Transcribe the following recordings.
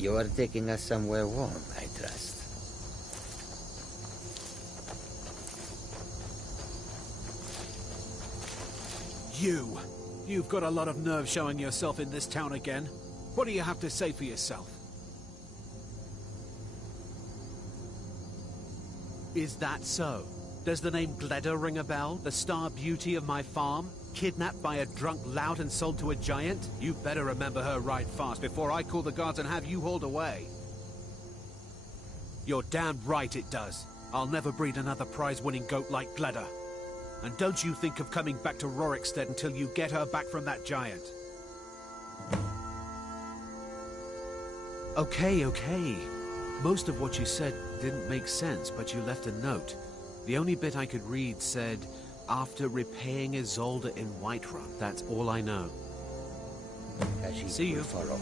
You are taking us somewhere warm, I trust. You've got a lot of nerve showing yourself in this town again. What do you have to say for yourself? Is that so? Does the name Gleda ring a bell? The star beauty of my farm? Kidnapped by a drunk lout and sold to a giant? You better remember her right fast before I call the guards and have you hauled away. You're damn right it does. I'll never breed another prize-winning goat like Gleda. And don't you think of coming back to Rorikstead until you get her back from that giant. Okay. Most of what you said didn't make sense, but you left a note. The only bit I could read said, after repaying Isolde in Whiterun. That's all I know. See you. Follow.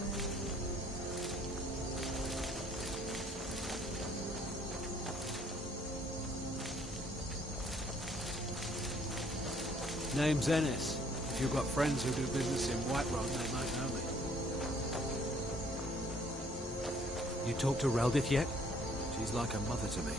Name's Ennis. If you've got friends who do business in Whiterun, they might know me. You talked to Reldith yet? She's like a mother to me.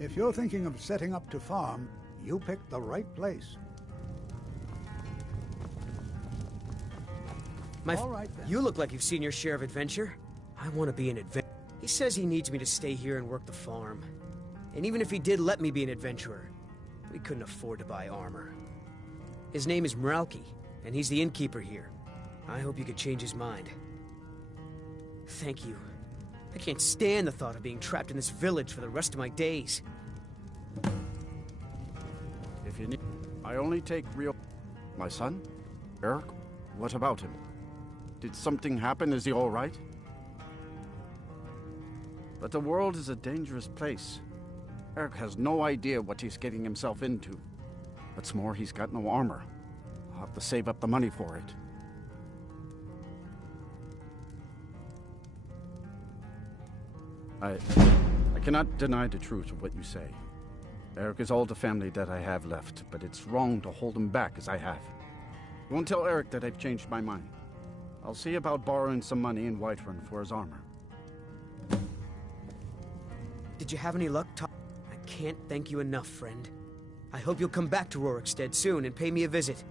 If you're thinking of setting up to farm, you picked the right place. All right, then. You look like you've seen your share of adventure. I want to be an adventurer. He says he needs me to stay here and work the farm. And even if he did let me be an adventurer, we couldn't afford to buy armor. His name is Mralki, and he's the innkeeper here. I hope you could change his mind. Thank you. I can't stand the thought of being trapped in this village for the rest of my days. If you need... I only take real... My son? Eric? What about him? Did something happen? Is he all right? But the world is a dangerous place. Eric has no idea what he's getting himself into. What's more, he's got no armor. I'll have to save up the money for it. I cannot deny the truth of what you say. Eric is all the family that I have left, but it's wrong to hold him back as I have. I won't tell Eric that I've changed my mind. I'll see about borrowing some money in Whiterun for his armor. Did you have any luck, Tom? I can't thank you enough, friend. I hope you'll come back to Rorikstead soon and pay me a visit.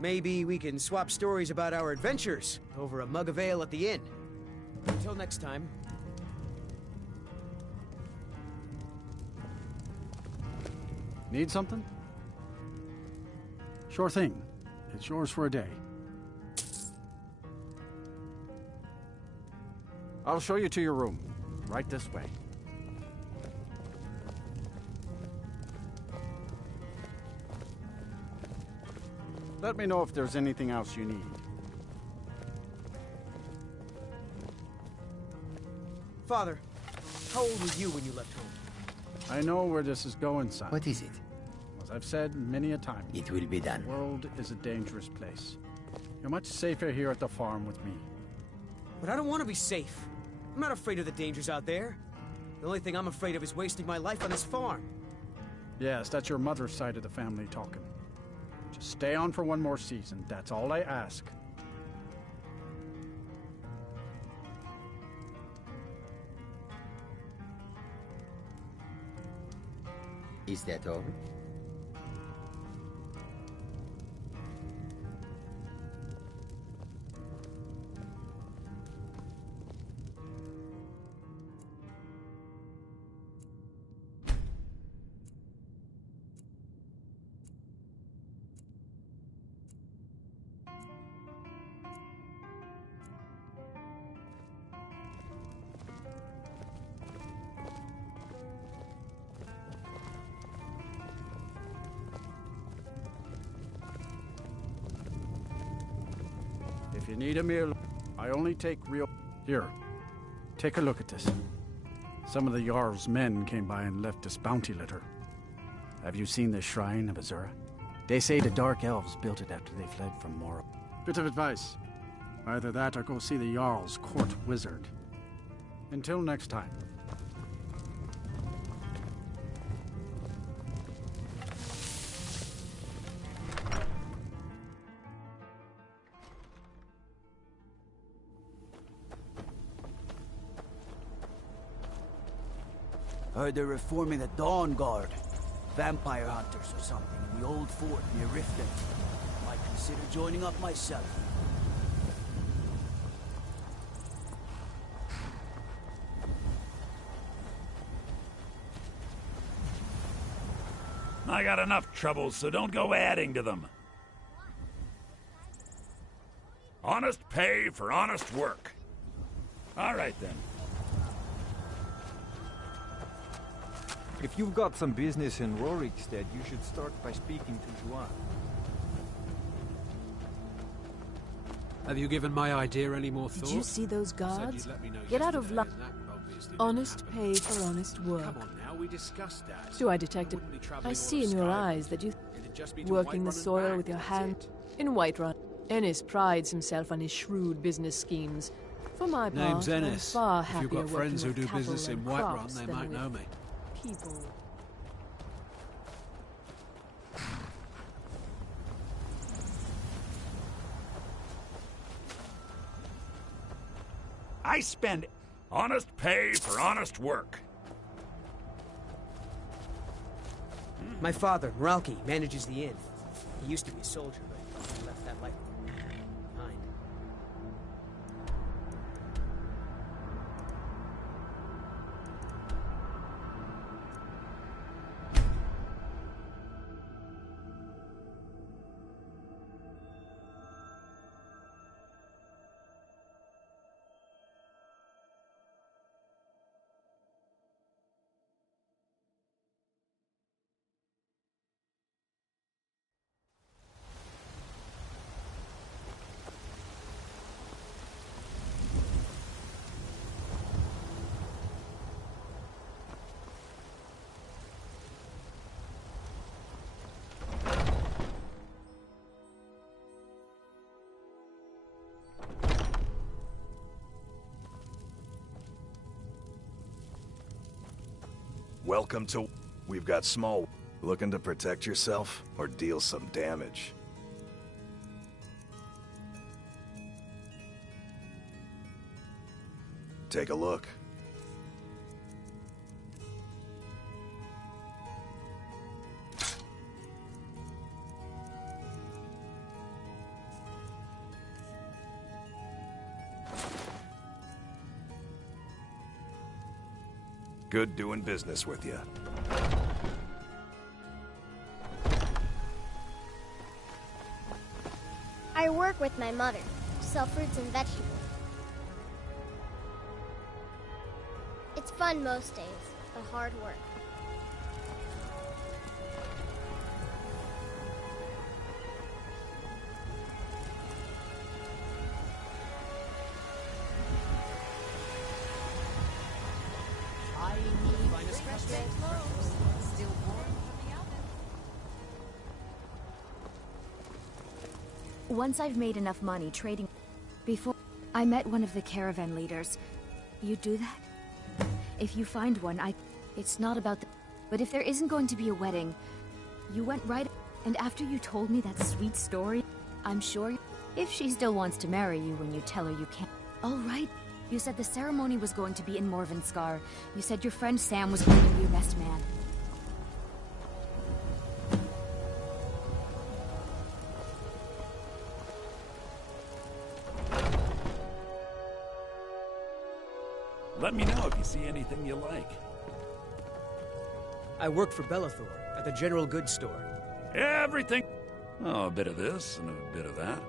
Maybe we can swap stories about our adventures over a mug of ale at the inn. Until next time. Need something? Sure thing. It's yours for a day. I'll show you to your room. Right this way. Let me know if there's anything else you need. Father, how old were you when you left home? I know where this is going, son. What is it? As I've said many a time, It will be done. the world is a dangerous place. You're much safer here at the farm with me. But I don't want to be safe. I'm not afraid of the dangers out there. The only thing I'm afraid of is wasting my life on this farm. Yes, that's your mother's side of the family talking. Just stay on for one more season. That's all I ask. Is that all? If you need a meal, I only take real... Here, take a look at this. Some of the Jarl's men came by and left this bounty litter. Have you seen the shrine of Azura? They say the Dark Elves built it after they fled from Moro. Bit of advice. Either that or go see the Jarl's court wizard. Until next time. Heard they're reforming the Dawn Guard. Vampire hunters or something in the old fort near Riften. Might consider joining up myself. I got enough troubles, so don't go adding to them. Honest pay for honest work. All right, then. If you've got some business in Rorikstead, you should start by speaking to Juan. Have you given my idea any more thought? Did you see those guards? Said you'd let me know Get out of luck. yesterday, and that obviously didn't Honest happen. pay for honest work. Come on now, we discussed that. Do I detect it? wouldn't be travelling I all see to in your Skyrim. eyes that you It'd just be to working the Whiterun and soil back, with your that's hand. it. In Whiterun, Ennis prides himself on his shrewd business schemes. For my Name's part, I'm Ennis. far If happier you've got working friends who with do cattle business in and Whiterun, crops they than might with know me. people. I spend honest pay for honest work. My father, Meralki, manages the inn. He used to be a soldier, but he left that life behind. Welcome to... We've got small... Looking to protect yourself or deal some damage? Take a look. Good doing business with you. I work with my mother, sell fruits and vegetables. It's fun most days, but hard work. Once I've made enough money trading... Before... I met one of the caravan leaders. You do that? If you find one, It's not about the... But if there isn't going to be a wedding... You went right... And after you told me that sweet story... I'm sure... If she still wants to marry you when you tell her you can't... All right. You said the ceremony was going to be in Morvenskar. You said your friend Sam was going to be your best man. Let me know if you see anything you like. I work for Bellathor at the general goods store. Everything. Oh, a bit of this and a bit of that.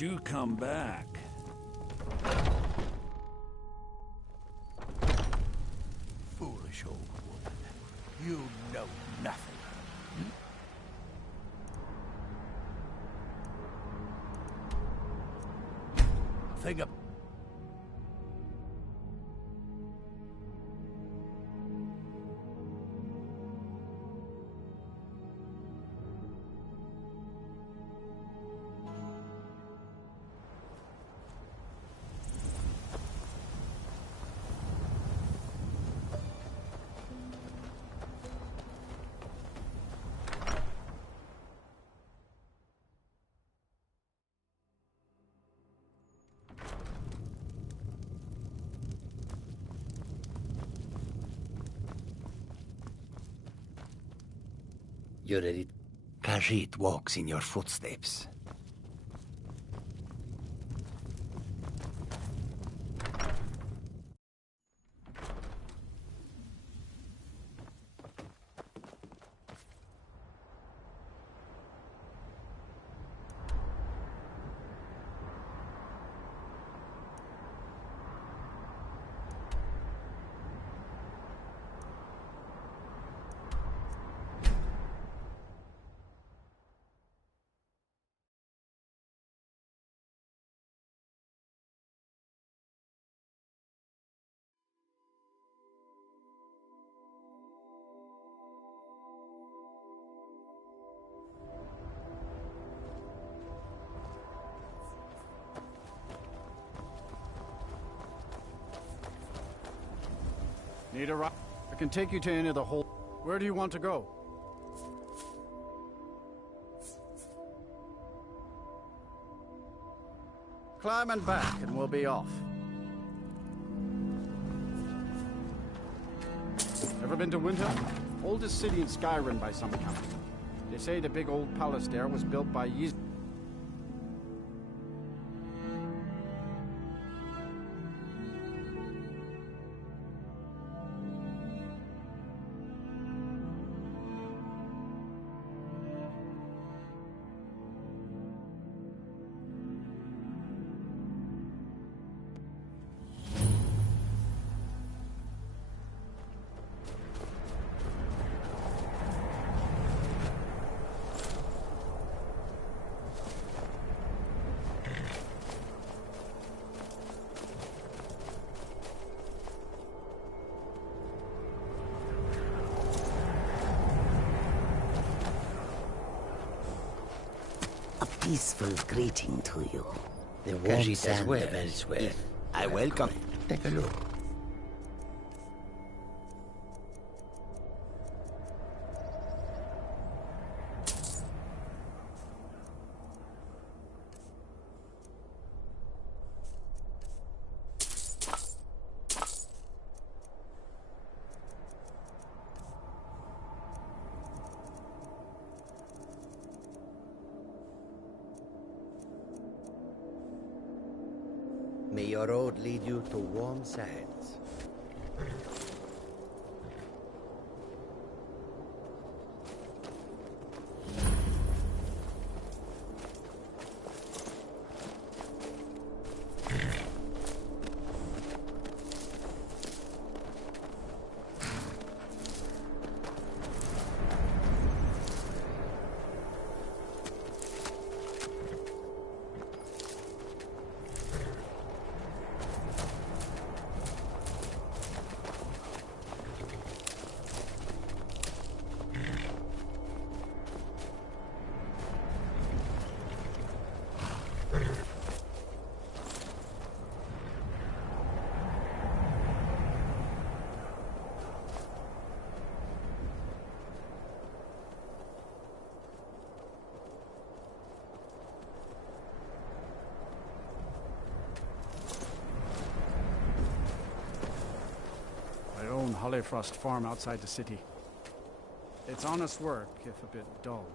do come back. Foolish old woman. You know nothing. Think of... You ready? Khajiit walks in your footsteps. Need a ride? I can take you to any of the whole... Where do you want to go? Climb and back, and we'll be off. Ever been to Winter? Oldest city in Skyrim by some count. They say the big old palace there was built by Yiseia. Peaceful greeting to you. The warm sand of elsewhere. I welcome. Take a look. May your road lead you to warm sands. Holyfrost farm outside the city. It's honest work, if a bit dull.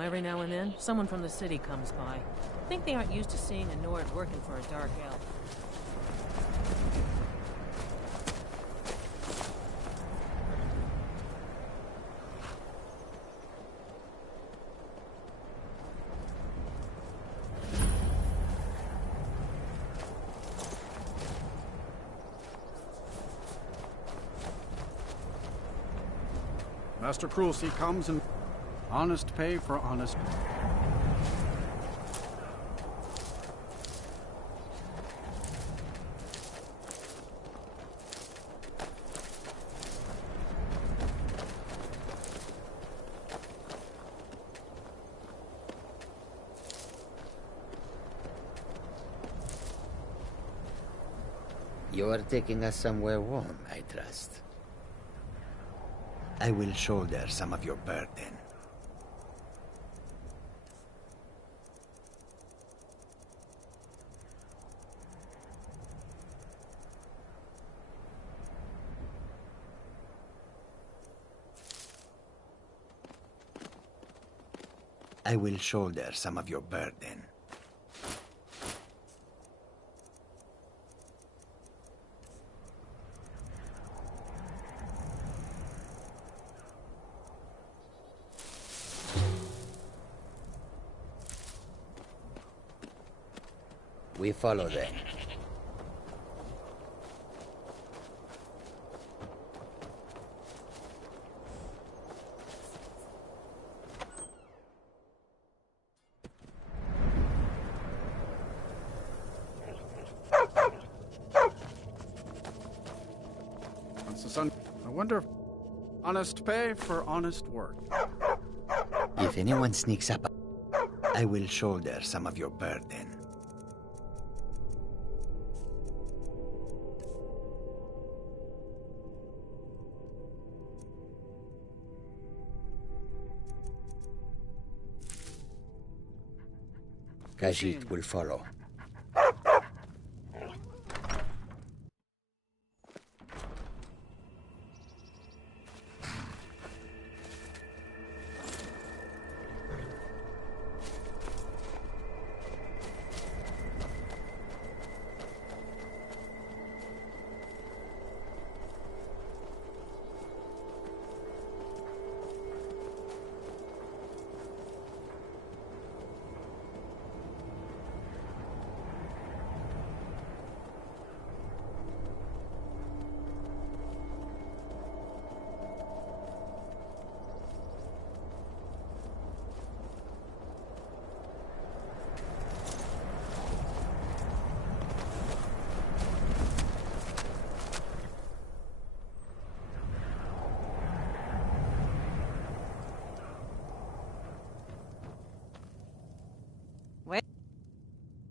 every now and then, someone from the city comes by. I think they aren't used to seeing a Nord working for a dark elf. Master Cruelty comes and honest pay for honest. You are taking us somewhere warm, I trust. I will shoulder some of your burden. I will shoulder some of your burden. We follow them. Once the sun, I wonder if honest pay for honest work. If anyone sneaks up, I will shoulder some of your burden. Khajiit will follow.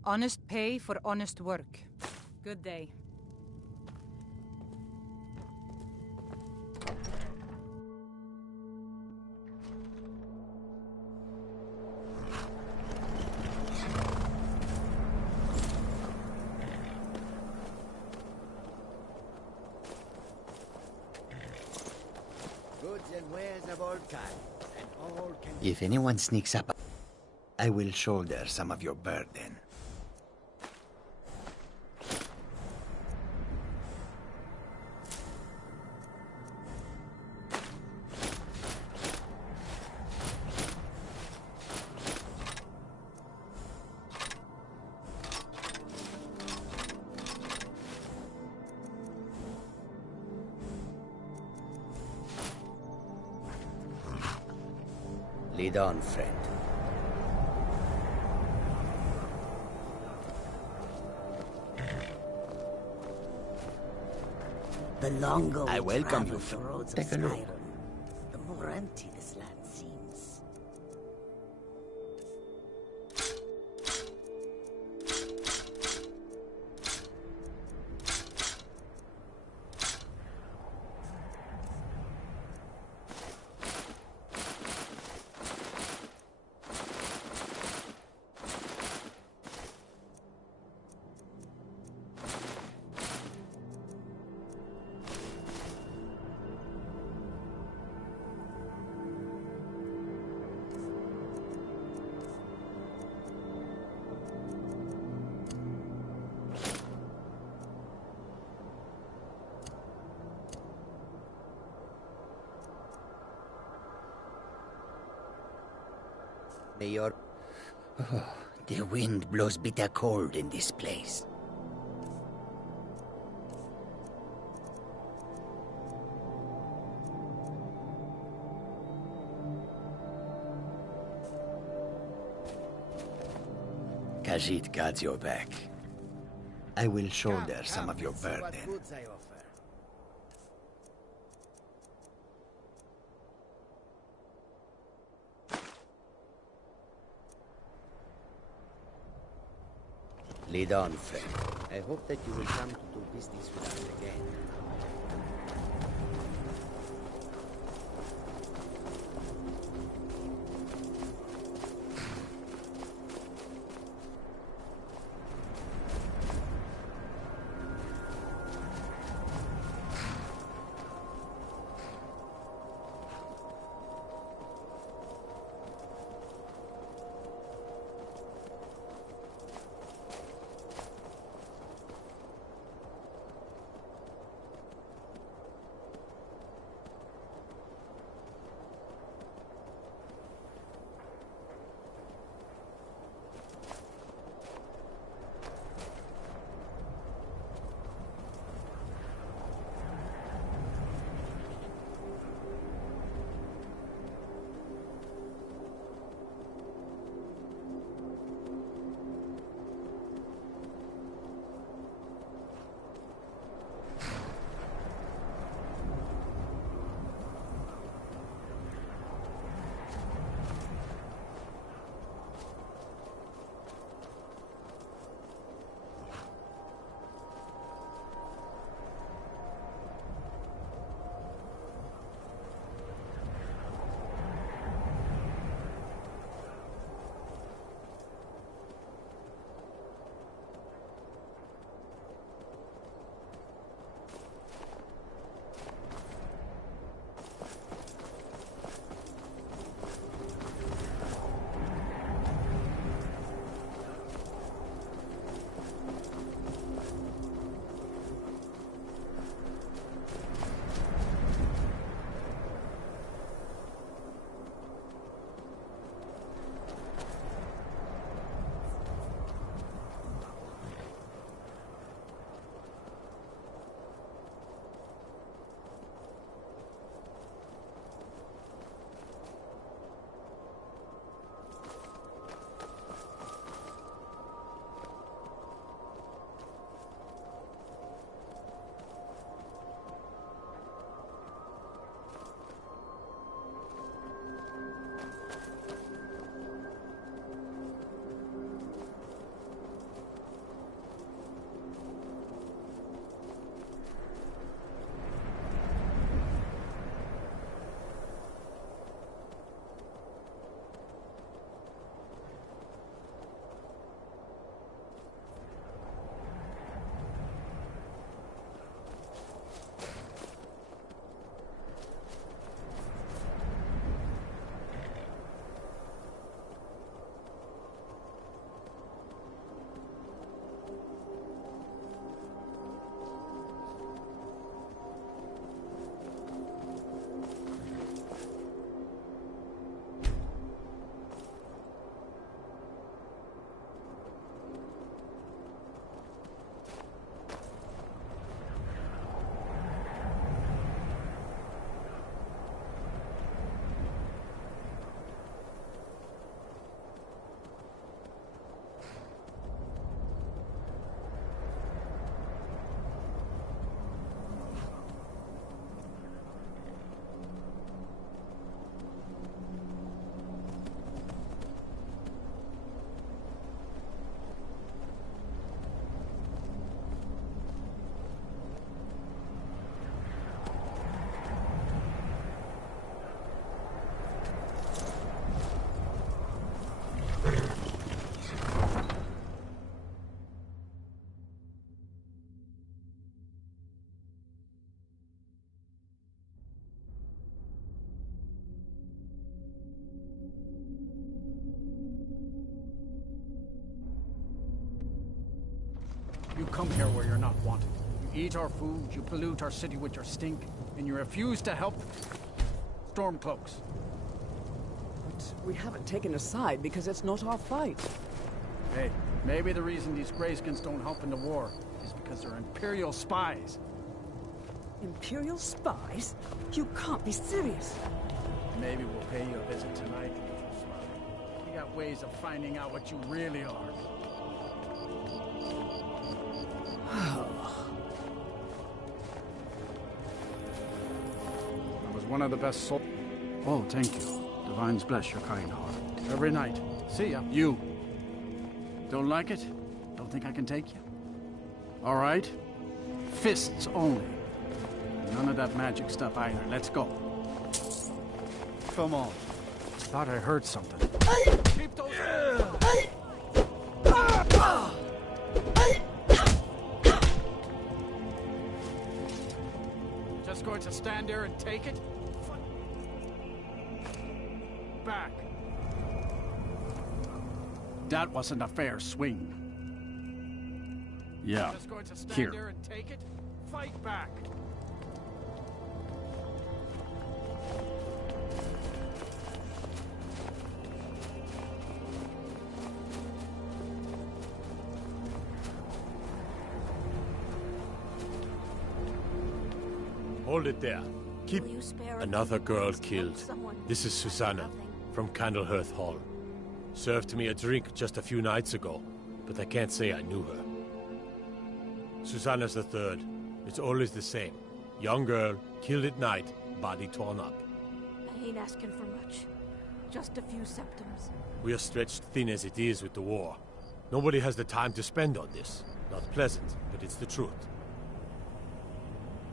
Honest pay for honest work. Good day. Goods and wares of all kinds, and all can. If anyone sneaks up, I will shoulder some of your burden. Lead on, friend. The longer I we welcome travel you. the roads of Take a look. Skyrim, the more empty this land seems. Mayor. Oh, the wind blows bitter cold in this place. Khajiit got your back. I will shoulder some of your burden. Lead on, friend. I hope that you will come to do business with us again. You come here where you're not wanted. You eat our food, you pollute our city with your stink, and you refuse to help Stormcloaks. But we haven't taken a side because it's not our fight. Hey, maybe the reason these Greyskins don't help in the war is because they're Imperial spies. Imperial spies? You can't be serious. Maybe we'll pay you a visit tonight. We got ways of finding out what you really are. I was one of the best souls. Oh, thank you. Divines bless your kind heart. Every night. See ya. You. Don't like it? Don't think I can take you? All right. Fists only. None of that magic stuff either. Let's go. Come on. Thought I heard something. Keep those Just going to stand there and take it? Back. That wasn't a fair swing. Yeah. Just going to stand there and take it? Fight back. Hold it there. Keep... Another girl killed. This is Susanna, from Candlehearth Hall. Served me a drink just a few nights ago, but I can't say I knew her. Susanna's the third. It's always the same. Young girl, killed at night, body torn up. I ain't asking for much. Just a few symptoms. We are stretched thin as it is with the war. Nobody has the time to spend on this. Not pleasant, but it's the truth.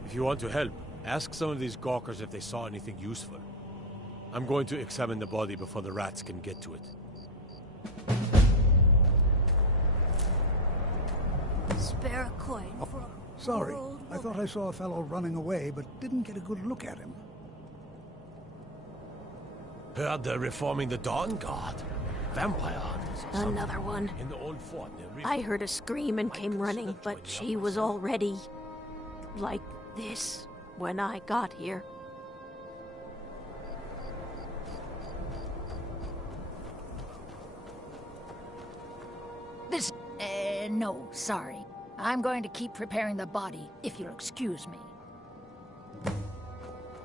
If you want to help, ask some of these gawkers if they saw anything useful. I'm going to examine the body before the rats can get to it. Spare a coin for a Sorry, I thought I saw a fellow running away, but didn't get a good look at him. Heard they're reforming the Dawn Guard. Vampire hunters or something. Another one. In the old fort. I heard a scream and came running, but she was already... like this when I got here. This... no, sorry. I'm going to keep preparing the body, if you'll excuse me.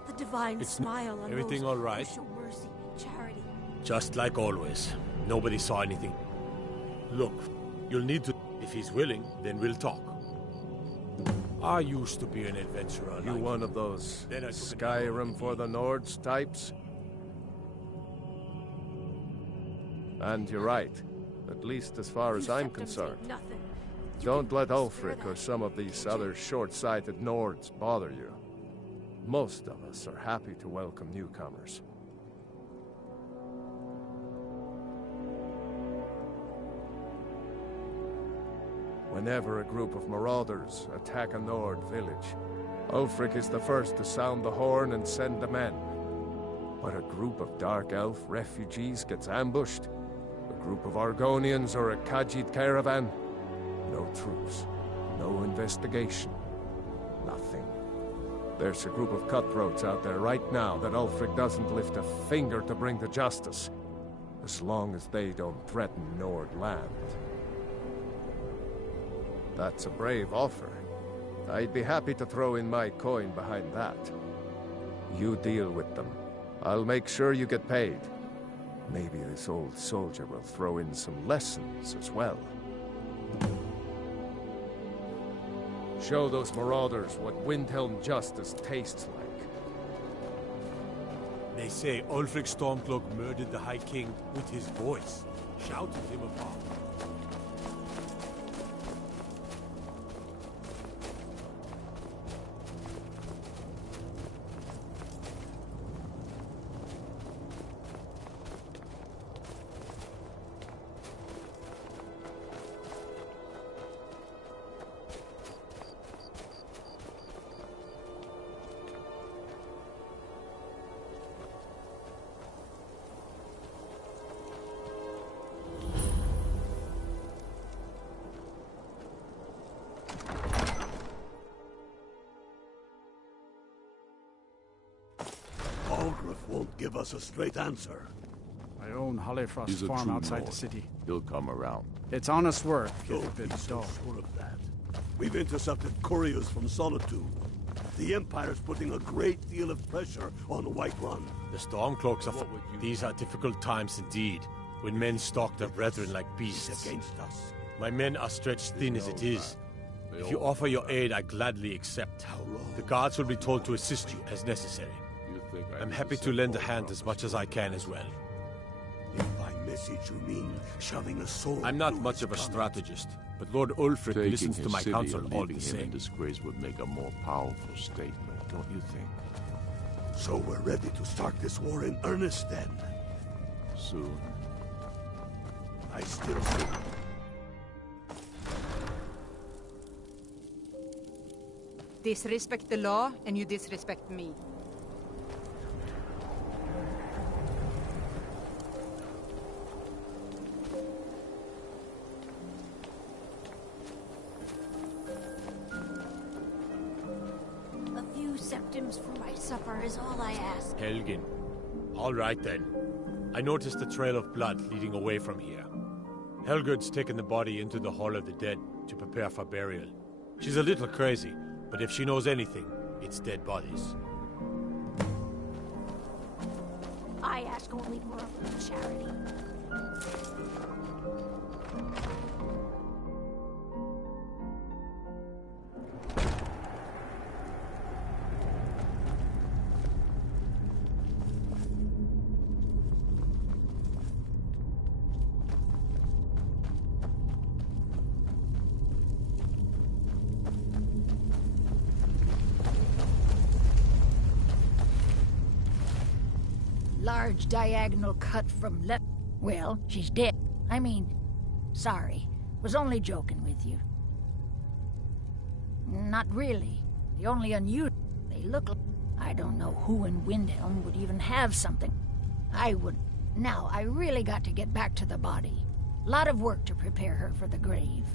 The divine smile on everything those all right? who show mercy and charity. Just like always. Nobody saw anything. Look, you'll need to... If he's willing, then we'll talk. I used to be an adventurer. You one of those Skyrim for the Nords types? And you're right. At least as far as I'm concerned. Don't let Ulfric or some of these other short-sighted Nords bother you. Most of us are happy to welcome newcomers. Whenever a group of marauders attack a Nord village, Ulfric is the first to sound the horn and send the men. But a group of Dark Elf refugees gets ambushed, a group of Argonians or a Khajiit caravan, no troops, no investigation, nothing. There's a group of cutthroats out there right now that Ulfric doesn't lift a finger to bring to justice, as long as they don't threaten Nord land. That's a brave offer. I'd be happy to throw in my coin behind that. You deal with them. I'll make sure you get paid. Maybe this old soldier will throw in some lessons as well. Show those marauders what Windhelm justice tastes like. They say Ulfric Stormcloak murdered the High King with his voice. Shouted him apart. Aldrich won't give us a straight answer. own Holleyfrost He's a farm true outside lord. the city. He'll come around. It's honest work. Don't if be it's so dull. sure of that. We've intercepted couriers from Solitude. The Empire's putting a great deal of pressure on Whiterun. The Stormcloaks are... These are difficult times indeed, when men stalk their brethren like beasts. Against us. My men are stretched thin as it is. If you offer your aid, I gladly accept. The guards will be told to assist you as necessary. I'm happy to lend a hand as much as I can as well. If by message you mean shoving a sword... I'm not much of a strategist, but Lord Ulfric Taking listens to his my city counsel and all leaving the him in same. disgrace would make a more powerful statement, don't you think? So we're ready to start this war in earnest then? Soon. I still think... Disrespect the law, and you disrespect me. A few septims for my supper is all I ask. Helgen. All right then. I noticed a trail of blood leading away from here. Helgud's taken the body into the Hall of the Dead to prepare for burial. She's a little crazy, but if she knows anything, it's dead bodies. I ask only for a little charity. Large diagonal cut from left. Well, she's dead. I mean, sorry. Was only joking with you. Not really. The only unusual. They look like... I don't know who in Windhelm would even have something. I would. Now, I really got to get back to the body. Lot of work to prepare her for the grave.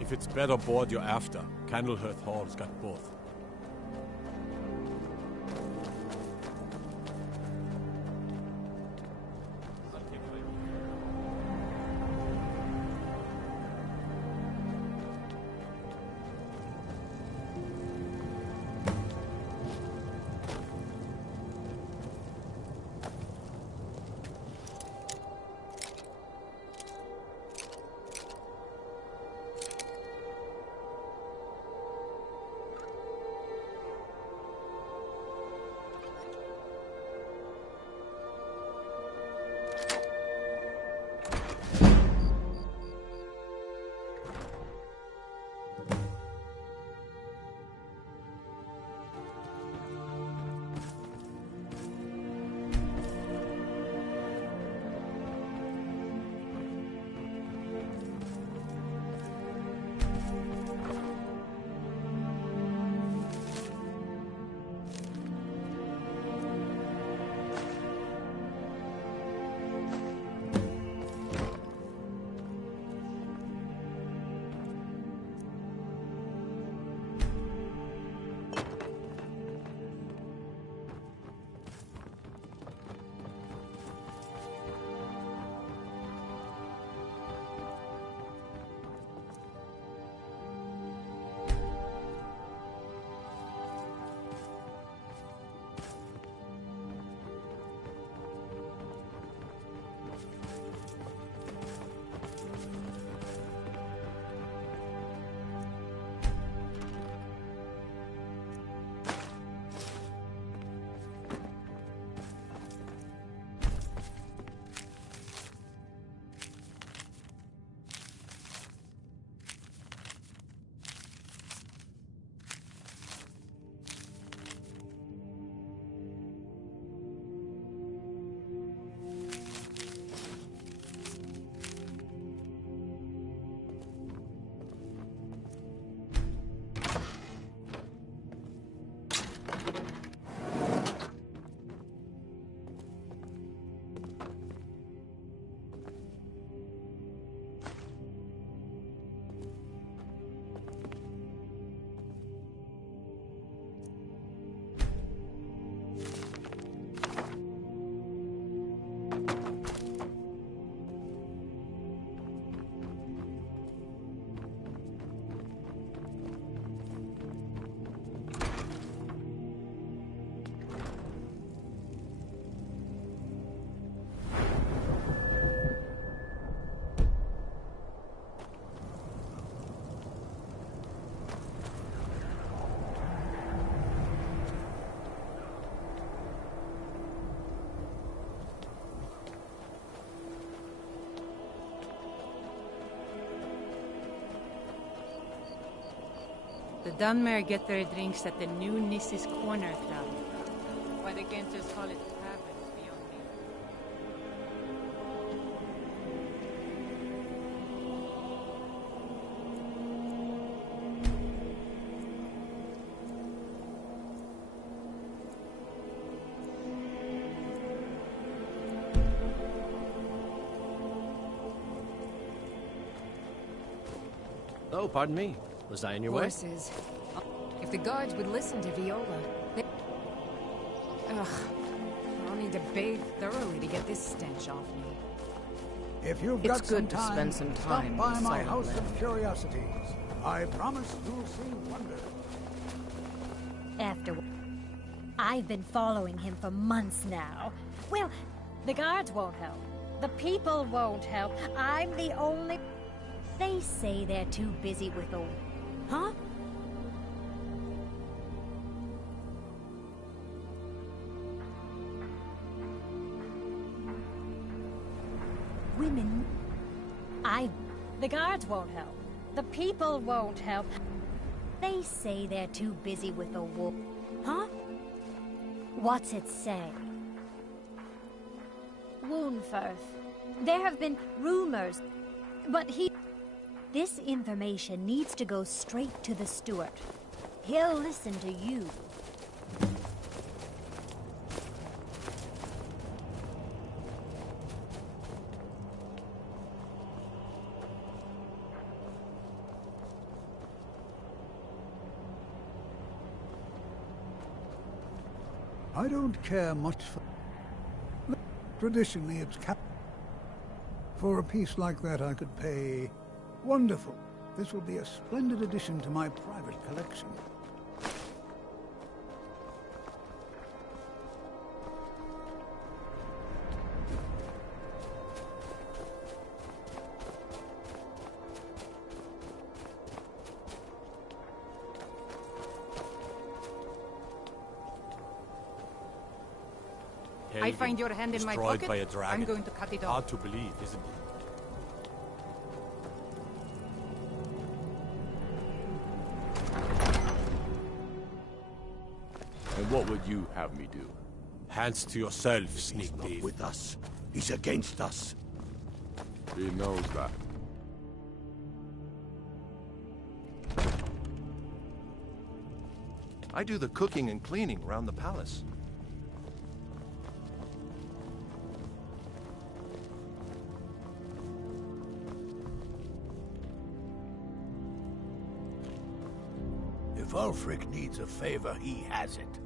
If it's bed or board you're after, Candlehearth Hall's got both. The Dunmere get their drinks at the new Nissa's Corner Club. Why they can't just call it taverns beyond me. Oh, pardon me. Was I in your Horses. If the guards would listen to Viola, they... Ugh. I'll need to bathe thoroughly to get this stench off me. If you've It's got good some to time, spend some stop time by in my Silent house Land. of curiosities. I promise you'll see wonders. After... I've been following him for months now. Well, the guards won't help. The people won't help. I'm the only... They say they're too busy with the... Huh? Women... The guards won't help. The people won't help. They say they're too busy with the war. Huh? What's it say? Woundfirth. There have been rumors, but This information needs to go straight to the steward. He'll listen to you. I don't care much for... Traditionally, it's cap... For a piece like that, I could pay... Wonderful. This will be a splendid addition to my private collection. I find your hand in my destroyed pocket. by a dragon. I'm going to cut it off. Hard to believe, isn't it? And what would you have me do? Hands to yourself, sneak He's not thief. with us. He's against us. He knows that. I do the cooking and cleaning around the palace. If Ulfric needs a favor, he has it.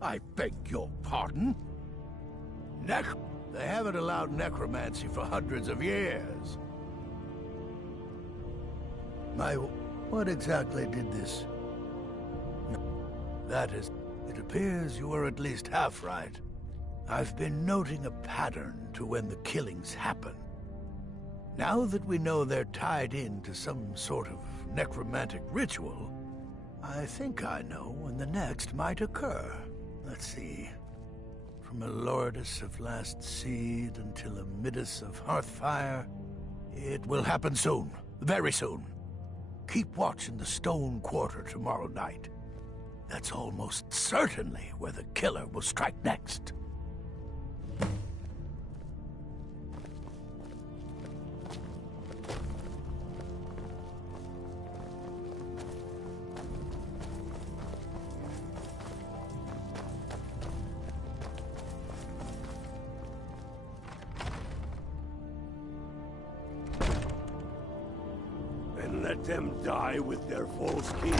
I beg your pardon? They haven't allowed necromancy for hundreds of years. What exactly did this? That is... It appears you were at least half right. I've been noting a pattern to when the killings happen. Now that we know they're tied into some sort of necromantic ritual, I think I know when the next might occur. Let's see. From a Lordess of Last Seed until a Midas of Hearthfire, it will happen soon. Very soon. Keep watch in the Stone Quarter tomorrow night. That's almost certainly where the killer will strike next. And let them die with their false king.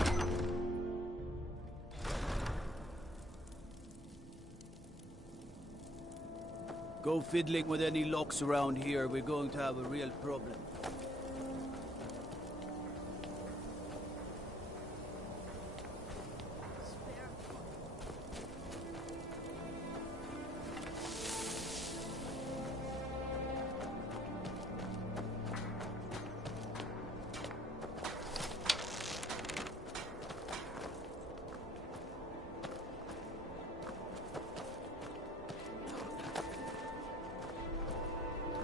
Go fiddling with any locks around here, we're going to have a real problem.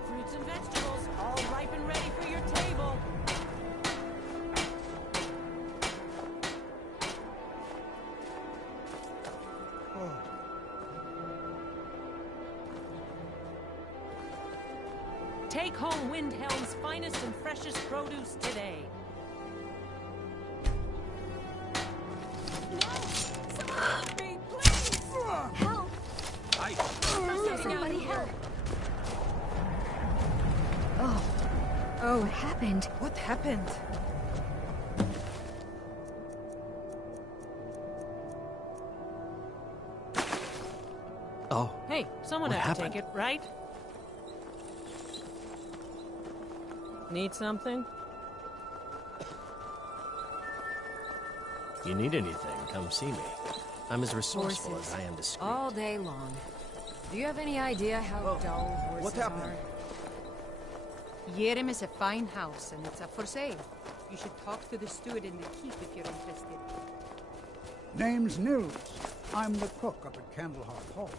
Fruits and vegetables, all ripe and ready for your table. Take home Windhelm's finest and freshest produce today. Help! Somebody help! Oh, what happened? What happened? Oh. Hey, someone What had happened? to take it, right? Need something? You need anything, come see me. I'm as resourceful Horses. as I am discreet. All day long. Do you have any idea how dull horses what happened? are? Yiseia is a fine house, and it's up for sale. You should talk to the steward in the keep if you're interested. Name's Nils. I'm the cook up at Candlehearth Hall.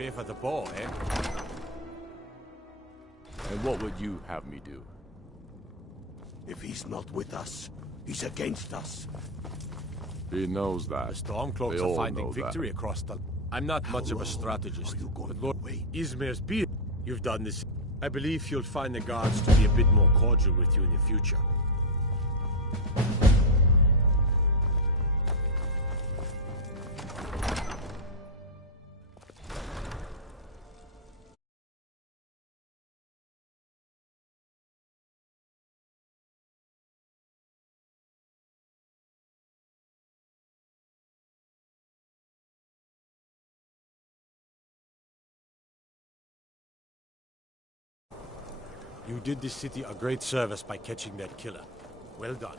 Fear for the boar, eh? And what would you have me do? If he's not with us, he's against us. He knows that. The Stormcloaks They are all finding know victory that. across the... I'm not much of a strategist, but Lord Izmir's beard, you've done this. I believe you'll find the guards to be a bit more cordial with you in the future. You did this city a great service by catching that killer. Well done.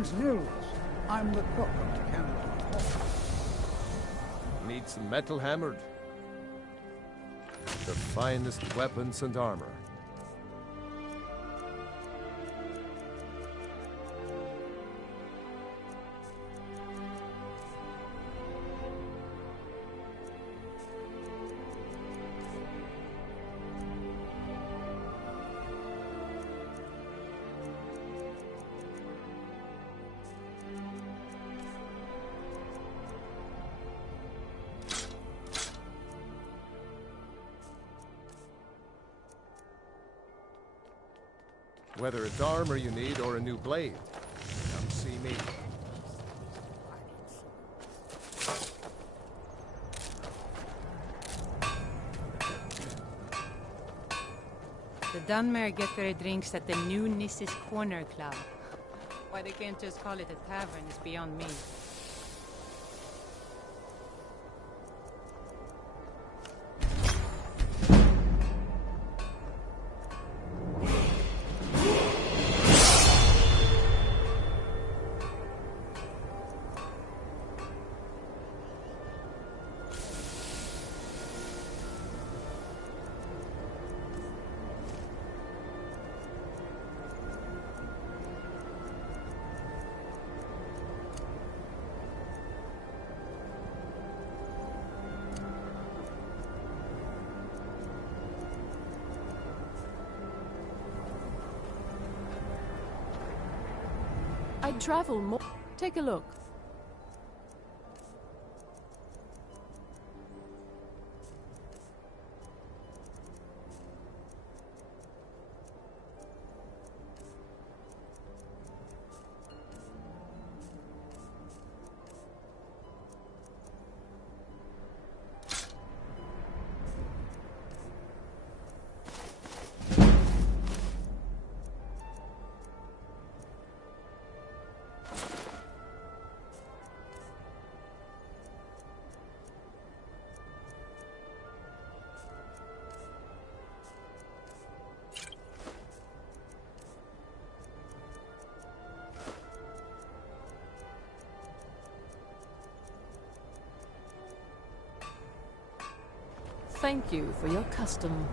Greetings, Nils. I'm the cook of Candlehearth Hall. Needs metal hammered. The finest weapons and armor. Whether it's armor you need or a new blade, come see me. The Dunmere get their drinks at the new Nisses Corner Club. Why they can't just call it a tavern is beyond me. I'd travel more. Take a look. Thank you for your custom.